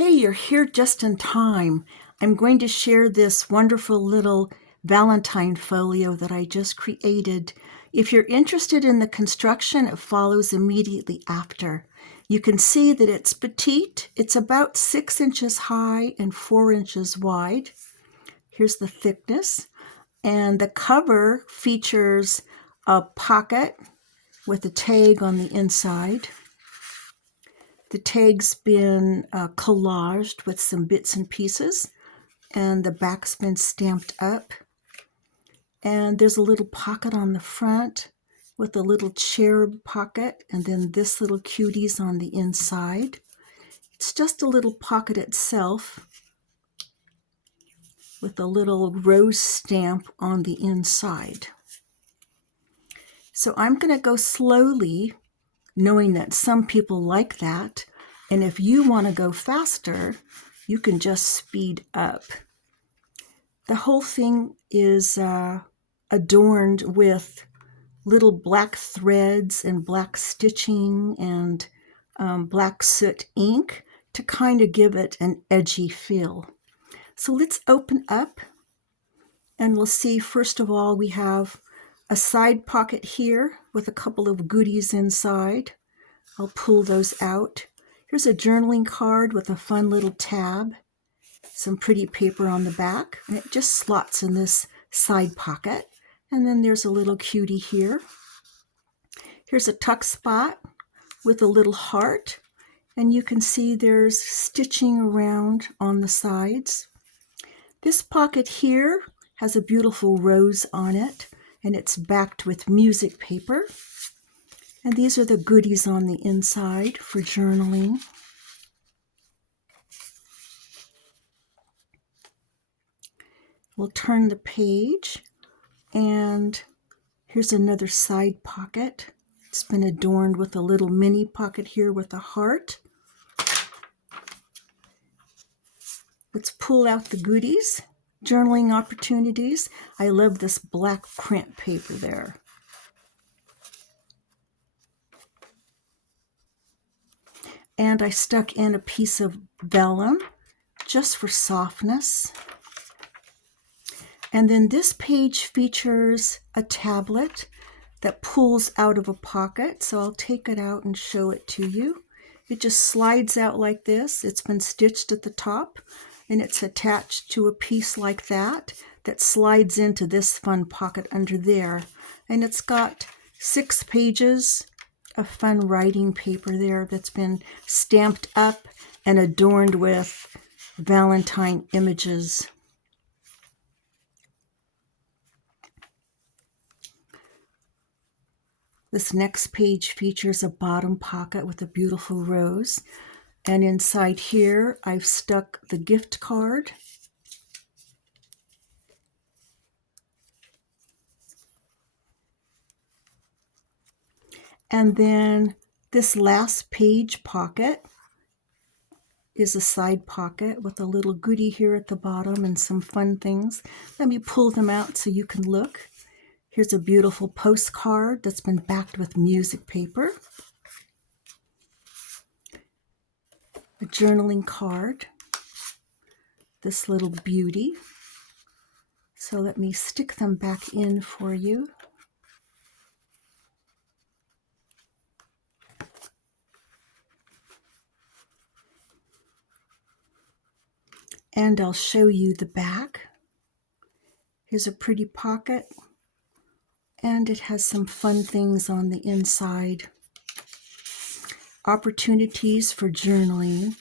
Hey, you're here just in time. I'm going to share this wonderful little Valentine folio that I just created. If you're interested in the construction, it follows immediately after. You can see that it's petite. It's about 6 inches high and 4 inches wide. Here's the thickness. And the cover features a pocket with a tag on the inside. The tag's been collaged with some bits and pieces, and the back's been stamped up. And there's a little pocket on the front with a little cherub pocket, and then this little cutie's on the inside. It's just a little pocket itself with a little rose stamp on the inside. So I'm going to go slowly, knowing that some people like that. And if you want to go faster, you can just speed up. The whole thing is adorned with little black threads and black stitching and black soot ink to kind of give it an edgy feel. So let's open up and we'll see, first of all, we have a side pocket here with a couple of goodies inside. I'll pull those out. Here's a journaling card with a fun little tab, some pretty paper on the back, and it just slots in this side pocket. And then there's a little cutie here. Here's a tuck spot with a little heart, and you can see there's stitching around on the sides. This pocket here has a beautiful rose on it, and it's backed with music paper. And these are the goodies on the inside for journaling. We'll turn the page, and here's another side pocket. It's been adorned with a little mini pocket here with a heart. Let's pull out the goodies, journaling opportunities. I love this black print paper there. And I stuck in a piece of vellum just for softness. And then this page features a tablet that pulls out of a pocket. So I'll take it out and show it to you. It just slides out like this. It's been stitched at the top, and it's attached to a piece like that that slides into this fun pocket under there. And it's got 6 pages of fun writing paper there that's been stamped up and adorned with Valentine images. This next page features a bottom pocket with a beautiful rose. And inside here, I've stuck the gift card. And then this last page pocket is a side pocket with a little goodie here at the bottom and some fun things. Let me pull them out so you can look. Here's a beautiful postcard that's been backed with music paper. A journaling card. This little beauty. So let me stick them back in for you. And I'll show you the back. Here's a pretty pocket. And it has some fun things on the inside. Opportunities for journaling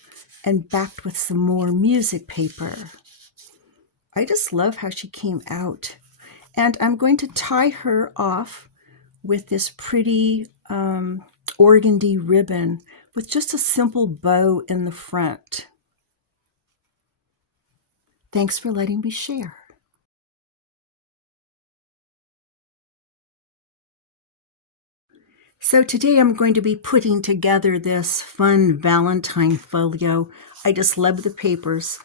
and backed with some more music paper. I just love how she came out. And I'm going to tie her off with this pretty organdy ribbon with just a simple bow in the front. Thanks for letting me share. So today I'm going to be putting together this fun Valentine folio. I just love the papers.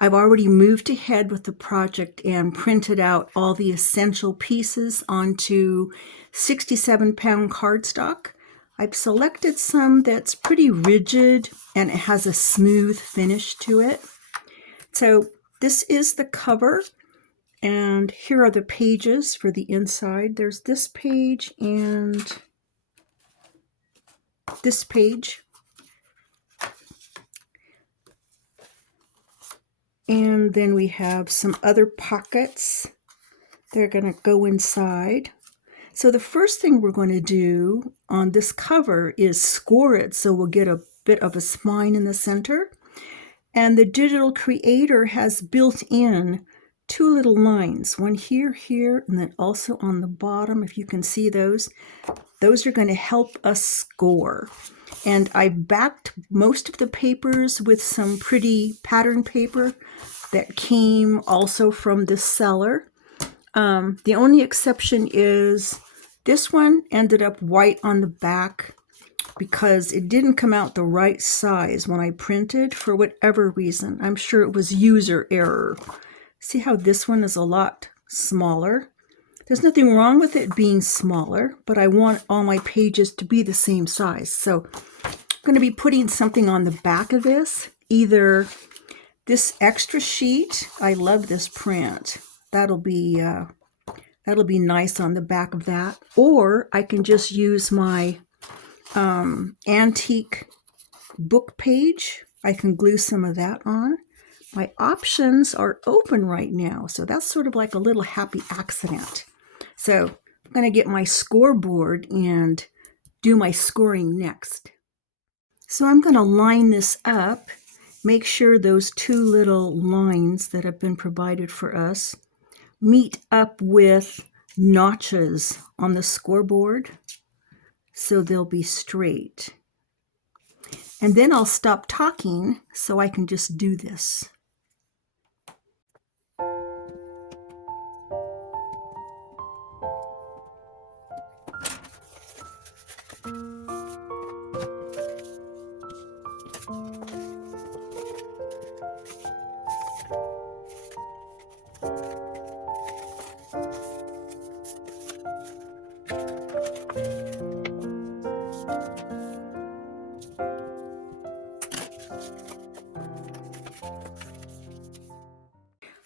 I've already moved ahead with the project and printed out all the essential pieces onto 67-pound cardstock. I've selected some that's pretty rigid and it has a smooth finish to it. So this is the cover, and here are the pages for the inside. There's this page and this page. And then we have some other pockets. They're going to go inside. So the first thing we're going to do on this cover is score it so we'll get a bit of a spine in the center. And the digital creator has built in two little lines, one here, here, and then also on the bottom, if you can see those. Those are going to help us score. And I backed most of the papers with some pretty pattern paper that came also from this seller. The only exception is this one ended up white on the back because it didn't come out the right size when I printed for whatever reason. I'm sure it was user error. See how this one is a lot smaller? There's nothing wrong with it being smaller, but I want all my pages to be the same size. So I'm going to be putting something on the back of this, either this extra sheet. I love this print. That'll be nice on the back of that. Or I can just use my antique book page. I can glue some of that on. My options are open right now, so that's sort of like a little happy accident. So I'm going to get my scoreboard and do my scoring next. So I'm going to line this up, make sure those two little lines that have been provided for us meet up with notches on the scoreboard so they'll be straight. And then I'll stop talking so I can just do this.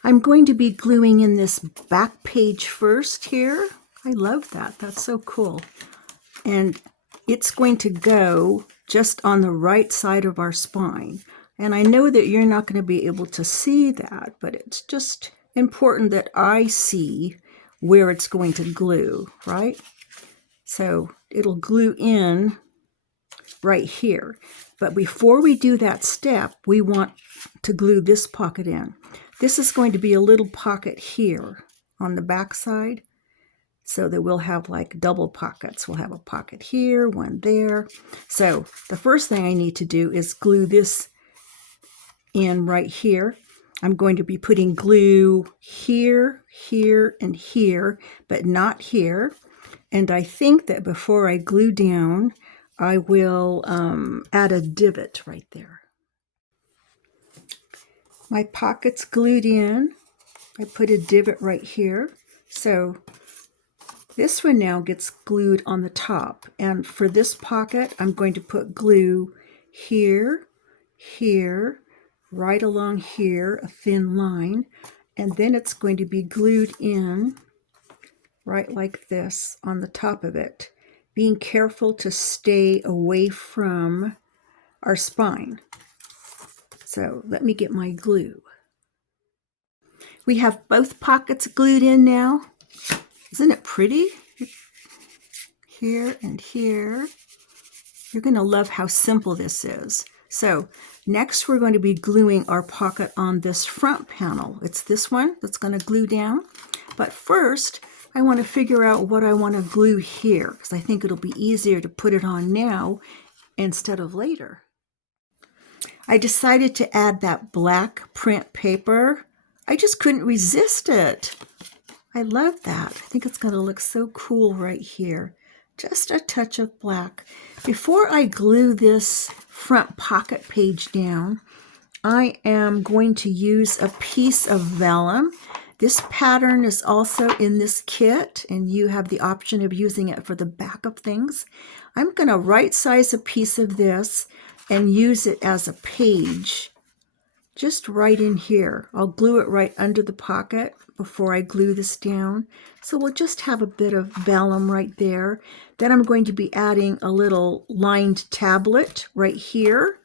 I'm going to be gluing in this back page first here. I love that. That's so cool. And it's going to go just on the right side of our spine. And I know that you're not going to be able to see that, but it's just important that I see where it's going to glue, right? So it'll glue in right here. But before we do that step, we want to glue this pocket in. This is going to be a little pocket here on the back side, so that we'll have like double pockets. We'll have a pocket here, one there. So the first thing I need to do is glue this in right here. I'm going to be putting glue here, here, and here, but not here. And I think that before I glue down, I will add a divot right there. My pocket's glued in. I put a divot right here. So this one now gets glued on the top. And for this pocket, I'm going to put glue here, here, right along here, a thin line. And then it's going to be glued in right like this on the top of it, being careful to stay away from our spine. So let me get my glue. We have both pockets glued in now. Isn't it pretty? Here and here. You're going to love how simple this is. So next we're going to be gluing our pocket on this front panel. It's this one that's going to glue down. But first, I want to figure out what I want to glue here, because I think it'll be easier to put it on now instead of later. I decided to add that black print paper. I just couldn't resist it. I love that. I think it's going to look so cool right here. Just a touch of black. Before I glue this front pocket page down, I am going to use a piece of vellum. This pattern is also in this kit, and you have the option of using it for the back of things. I'm going to right size a piece of this and use it as a page just right in here. I'll glue it right under the pocket before I glue this down. So we'll just have a bit of vellum right there. Then I'm going to be adding a little lined tablet right here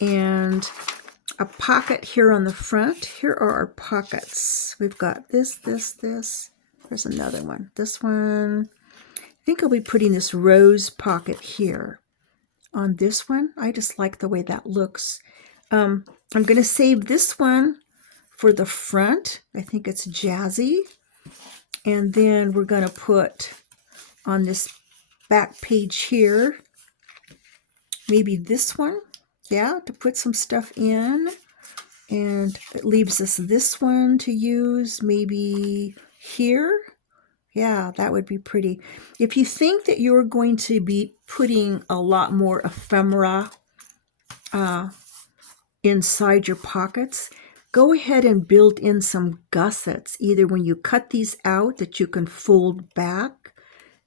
and a pocket here on the front. Here are our pockets. We've got this. There's another one. This one. I think I'll be putting this rose pocket here on this one. I just like the way that looks. I'm going to save this one for the front. I think it's jazzy. And then we're going to put on this back page here, maybe this one, yeah, to put some stuff in. And it leaves us this one to use, maybe here. Yeah, that would be pretty. If you think that you're going to be putting a lot more ephemera inside your pockets, go ahead and build in some gussets, either when you cut these out that you can fold back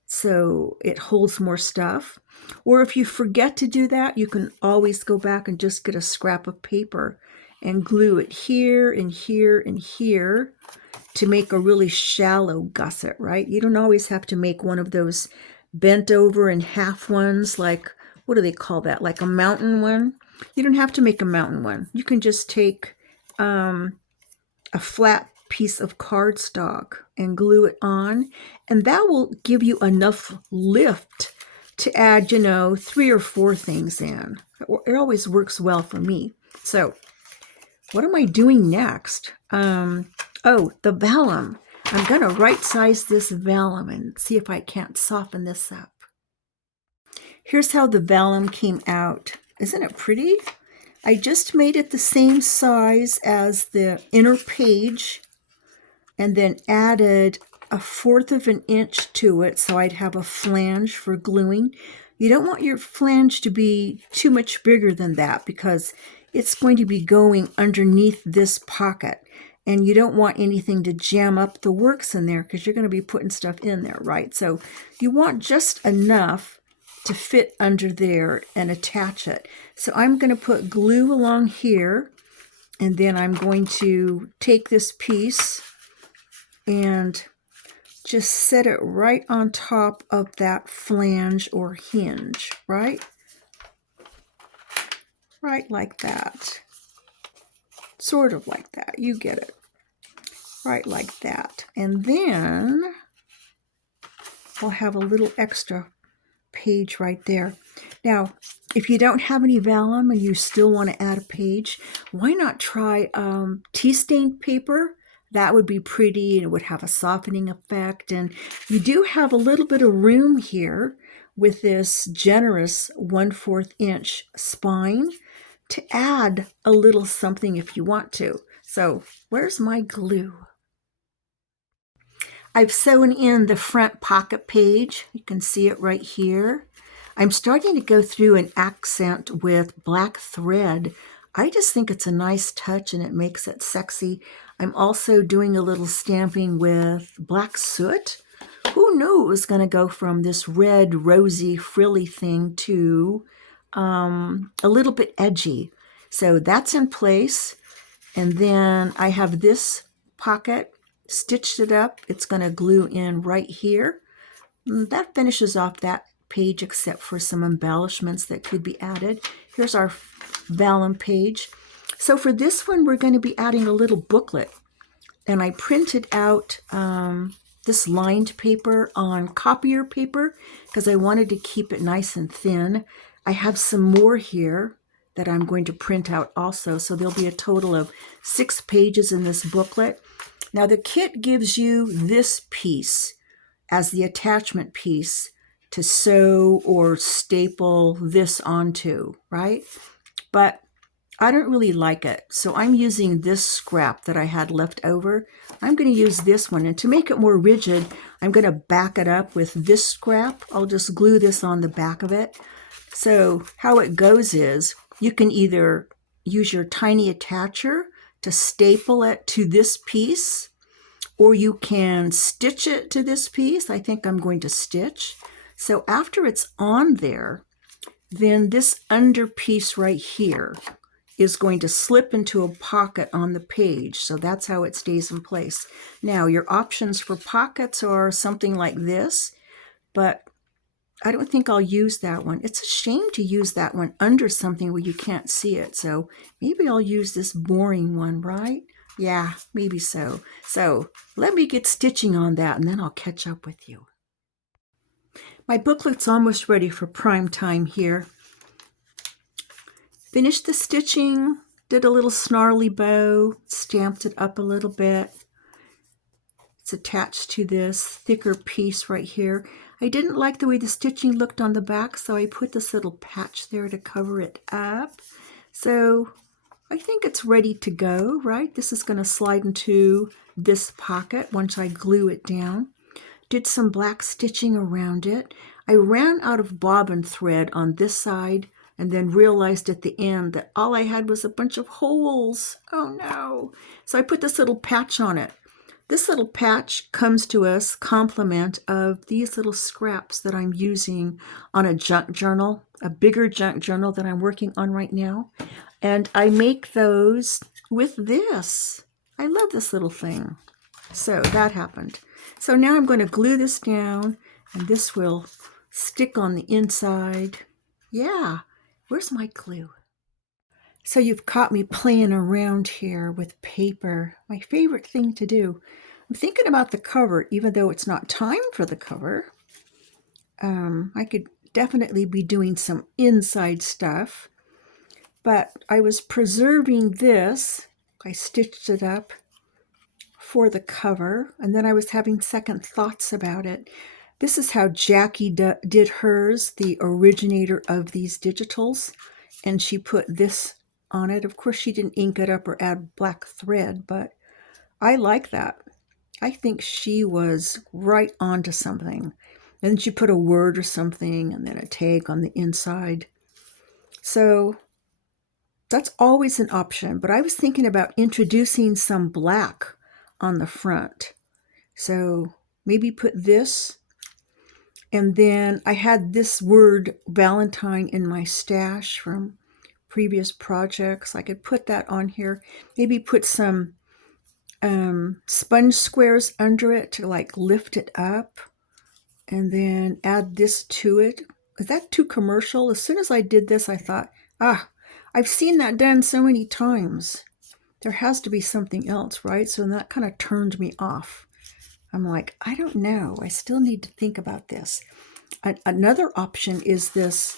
so it holds more stuff, or if you forget to do that, you can always go back and just get a scrap of paper and glue it here and here and here to make a really shallow gusset, right? You don't always have to make one of those bent over in half ones, like, what do they call that? Like a mountain one? You don't have to make a mountain one. You can just take a flat piece of cardstock and glue it on, and that will give you enough lift to add, 3 or 4 things in. It always works well for me. So what am I doing next? Oh, the vellum. I'm going to right size this vellum and see if I can't soften this up. Here's how the vellum came out. Isn't it pretty? I just made it the same size as the inner page and then added 1/4 of an inch to it so I'd have a flange for gluing. You don't want your flange to be too much bigger than that because it's going to be going underneath this pocket. And you don't want anything to jam up the works in there because you're going to be putting stuff in there, right? So you want just enough to fit under there and attach it. So I'm going to put glue along here, and then I'm going to take this piece and just set it right on top of that flange or hinge, right? Right like that. Sort of like that. You get it. Right like that. And then we'll have a little extra page right there. Now, if you don't have any vellum and you still want to add a page, why not try tea stained paper? That would be pretty and it would have a softening effect. And you do have a little bit of room here with this generous 1/4 inch spine to add a little something if you want to. So where's my glue? I've sewn in the front pocket page. You can see it right here. I'm starting to go through an accent with black thread. I just think it's a nice touch and it makes it sexy. I'm also doing a little stamping with black soot. Who knew it was going to go from this red, rosy, frilly thing to a little bit edgy. So that's in place. And then I have this pocket, stitched it up. It's going to glue in right here. And that finishes off that page except for some embellishments that could be added. Here's our vellum page. So for this one, we're going to be adding a little booklet. And I printed out this lined paper on copier paper because I wanted to keep it nice and thin. I have some more here that I'm going to print out also. So there'll be a total of 6 pages in this booklet. Now the kit gives you this piece as the attachment piece to sew or staple this onto, right? But I don't really like it. So I'm using this scrap that I had left over. I'm going to use this one. And to make it more rigid, I'm going to back it up with this scrap. I'll just glue this on the back of it. So how it goes is you can either use your tiny attacher to staple it to this piece, or you can stitch it to this piece. I think I'm going to stitch. So after it's on there, then this under piece right here is going to slip into a pocket on the page. So that's how it stays in place. Now, your options for pockets are something like this, but I don't think I'll use that one. It's a shame to use that one under something where you can't see it. So maybe I'll use this boring one, right? Yeah, maybe so. So let me get stitching on that and then I'll catch up with you. My booklet's almost ready for prime time here. Finished the stitching, did a little snarly bow, stamped it up a little bit. It's attached to this thicker piece right here. I didn't like the way the stitching looked on the back, so I put this little patch there to cover it up. So I think it's ready to go, right? This is going to slide into this pocket once I glue it down. Did some black stitching around it. I ran out of bobbin thread on this side and then realized at the end that all I had was a bunch of holes. Oh no. So I put this little patch on it. This little patch comes to us complement of these little scraps that I'm using on a junk journal, a bigger junk journal that I'm working on right now. And I make those with this. I love this little thing. So that happened. So now I'm going to glue this down and this will stick on the inside. Yeah, where's my glue? So you've caught me playing around here with paper, my favorite thing to do. I'm thinking about the cover, even though it's not time for the cover. I could definitely be doing some inside stuff, but I was preserving this. I stitched it up for the cover, and then I was having second thoughts about it. This is how Jackie did hers, the originator of these digitals, and she put this on it. Of course, she didn't ink it up or add black thread, but I like that. I think she was right onto something. And then she put a word or something and then a tag on the inside. So that's always an option, but I was thinking about introducing some black on the front. So maybe put this, and then I had this word Valentine in my stash from previous projects. I could put that on here. Maybe put some sponge squares under it to like lift it up, and then add this to it. Is that too commercial? As soon as I did this, I thought, I've seen that done so many times. There has to be something else, right? So that kind of turned me off. I'm like, I don't know. I still need to think about this. Another option is this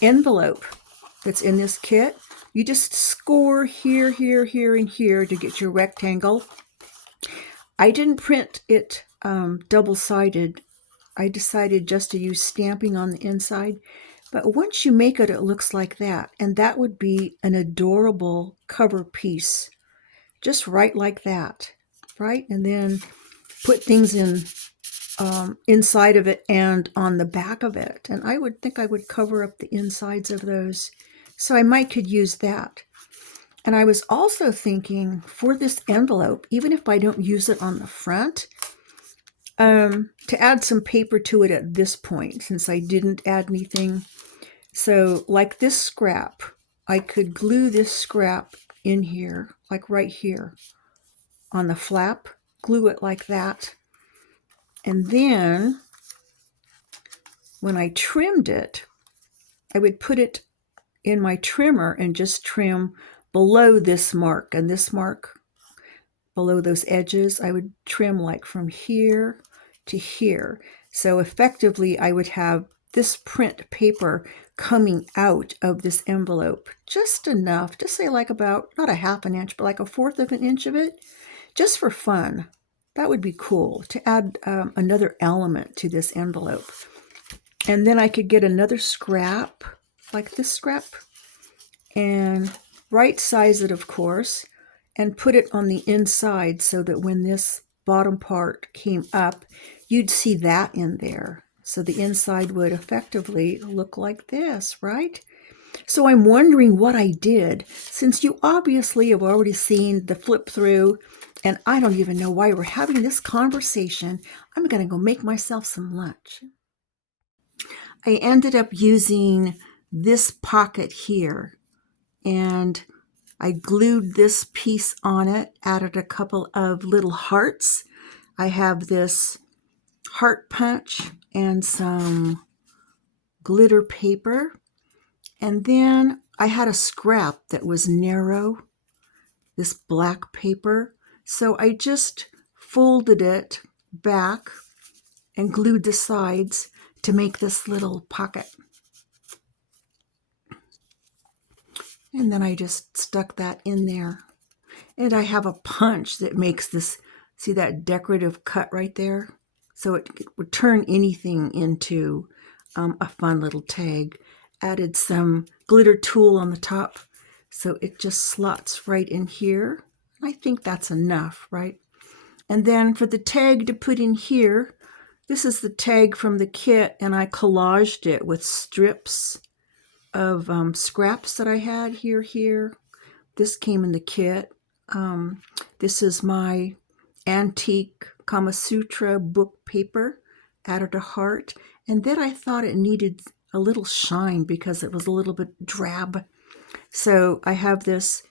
envelope that's in this kit. You just score here, here, here, and here to get your rectangle. I didn't print it double-sided. I decided just to use stamping on the inside. But once you make it, it looks like that. And that would be an adorable cover piece. Just right like that, right? And then put things in inside of it and on the back of it. And I would think I would cover up the insides of those. So I might could use that. And I was also thinking for this envelope, even if I don't use it on the front, to add some paper to it at this point, since I didn't add anything. So like this scrap, I could glue this scrap in here, like right here on the flap, glue it like that. And then when I trimmed it, I would put it in my trimmer and just trim below this mark and this mark, below those edges. I would trim like from here to here. So effectively, I would have this print paper coming out of this envelope, just enough, just say like about, not a half an inch, but like a fourth of an inch of it, just for fun. That would be cool to add another element to this envelope. And then I could get another scrap, like this scrap, and right size it, of course, and put it on the inside so that when this bottom part came up, you'd see that in there. So the inside would effectively look like this, right? So I'm wondering what I did, since you obviously have already seen the flip through, and I don't even know why we're having this conversation. I'm going to go make myself some lunch. I ended up using this pocket here, and I glued this piece on it, added a couple of little hearts. I have this heart punch and some glitter paper. And then I had a scrap that was narrow, this black paper. So I just folded it back and glued the sides to make this little pocket. And then I just stuck that in there. And I have a punch that makes this, see that decorative cut right there? So it would turn anything into a fun little tag. Added some glitter tulle on the top, so it just slots right in here. I think that's enough, right? And then for the tag to put in here, this is the tag from the kit, and I collaged it with strips of scraps that I had here. This came in the kit. This is my antique Kama Sutra book paper. Added a heart, and then I thought it needed a little shine because it was a little bit drab. So I have this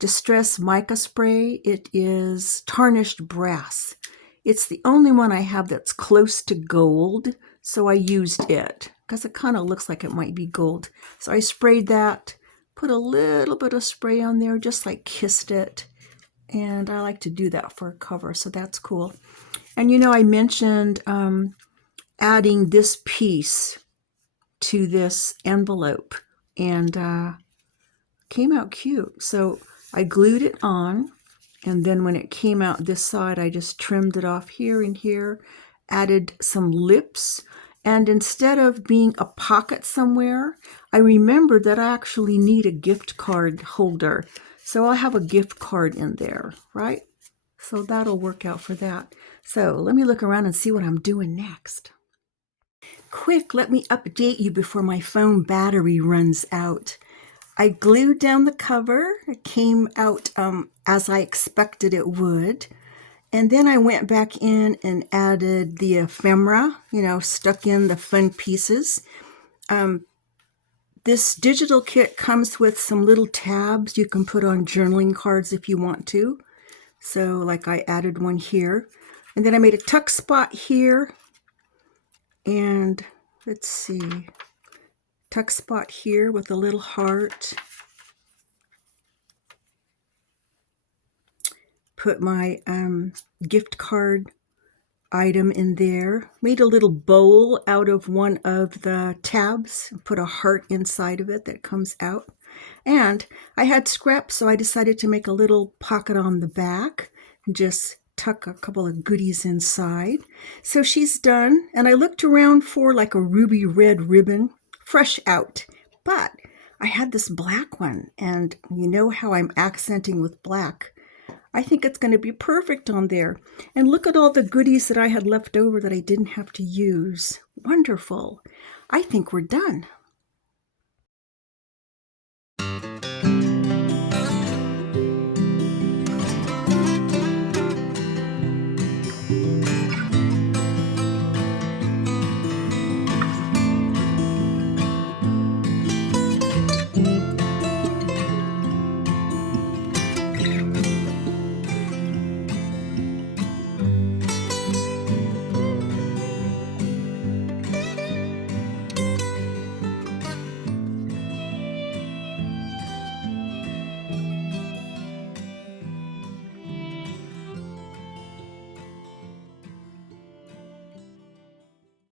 Distress Mica Spray. It is tarnished brass. It's the only one I have that's close to gold, so I used it because it kind of looks like it might be gold. So I sprayed that, put a little bit of spray on there, just like kissed it. And I like to do that for a cover, so that's cool. And you know, I mentioned adding this piece to this envelope, and came out cute. So I glued it on, and then when it came out this side, I just trimmed it off here and here, added some lips, and instead of being a pocket somewhere, I remembered that I actually need a gift card holder. So I'll have a gift card in there, right? So that'll work out for that. So let me look around and see what I'm doing next. Quick, let me update you before my phone battery runs out. I glued down the cover. It came out as I expected it would. And then I went back in and added the ephemera, stuck in the fun pieces. This digital kit comes with some little tabs you can put on journaling cards if you want to. So like I added one here. And then I made a tuck spot here. And let's see, tuck spot here with a little heart. Put my gift card item in there. Made a little bowl out of one of the tabs. Put a heart inside of it that comes out. And I had scraps, so I decided to make a little pocket on the back. Just tuck a couple of goodies inside. So she's done, and I looked around for like a ruby red ribbon, fresh out, but I had this black one, and you know how I'm accenting with black. I think it's going to be perfect on there. And look at all the goodies that I had left over that I didn't have to use. Wonderful. I think we're done.